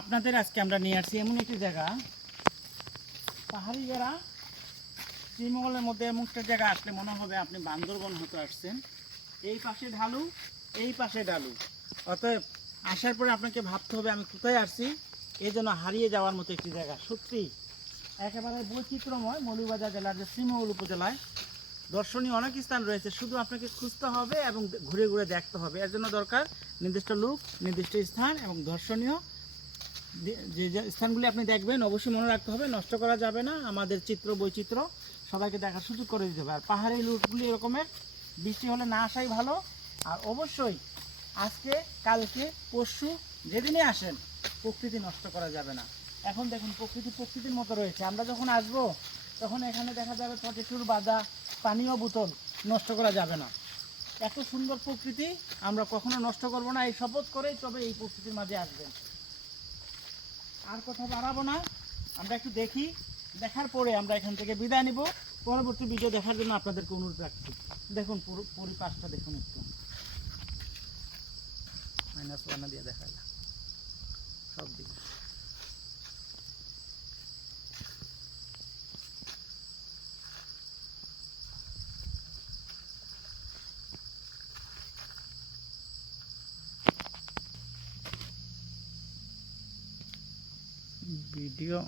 আপনাদের আজকে আমরা নিয়ে আসছি এমন একটি জায়গা, পাহাড়ি যারা শ্রীমঙ্গলের মধ্যে এমন একটা জায়গা আসলে মনে হবে আপনি বান্দরবন হতে আসছেন। এই পাশে ঢালু, এই পাশে ঢালু, অতএব আসার পরে আপনাকে ভাবতে হবে আমি কোথায় আসছি। এই জন্য হারিয়ে যাওয়ার মতো একটি জায়গা, সত্যি একেবারে বৈচিত্র্যময়। মৌলভীবাজার জেলার যে শ্রীমঙ্গল উপজেলায় দর্শনীয় অনেক স্থান রয়েছে, শুধু আপনাকে খুঁজতে হবে এবং ঘুরে ঘুরে দেখতে হবে। এর জন্য দরকার নির্দিষ্ট লুক, নির্দিষ্ট স্থান এবং দর্শনীয় যে যে স্থানগুলি আপনি দেখবেন অবশ্যই মনে রাখতে হবে, নষ্ট করা যাবে না। আমাদের চিত্র বৈচিত্র্য সবাইকে দেখার সুযোগ করে দিতে হবে। আর পাহাড়ি লুটগুলি এরকমের, বৃষ্টি হলে না আসাই ভালো। আর অবশ্যই আজকে, কালকে, পরশু যেদিনই আসেন প্রকৃতি নষ্ট করা যাবে না। এখন দেখুন প্রকৃতির মতো রয়েছে। আমরা যখন আসবো তখন এখানে দেখা যাবে পটেটোর বাদা, পানীয় বোতল নষ্ট করা যাবে না। এত সুন্দর প্রকৃতি আমরা কখনো নষ্ট করব না, এই শপথ করেই তবে এই প্রকৃতির মাঝে আসবেন। আর কথা বাড়াবো না, আমরা একটু দেখি, দেখার পরে আমরা এখান থেকে বিদায় নিব। পরবর্তী ভিডিও দেখার জন্য আপনাদেরকে অনুরোধ রাখছি। দেখুন পরিপাশটা দেখুন একটু, -1 দিয়ে দেখা যায় সব দিকে। ভিডিও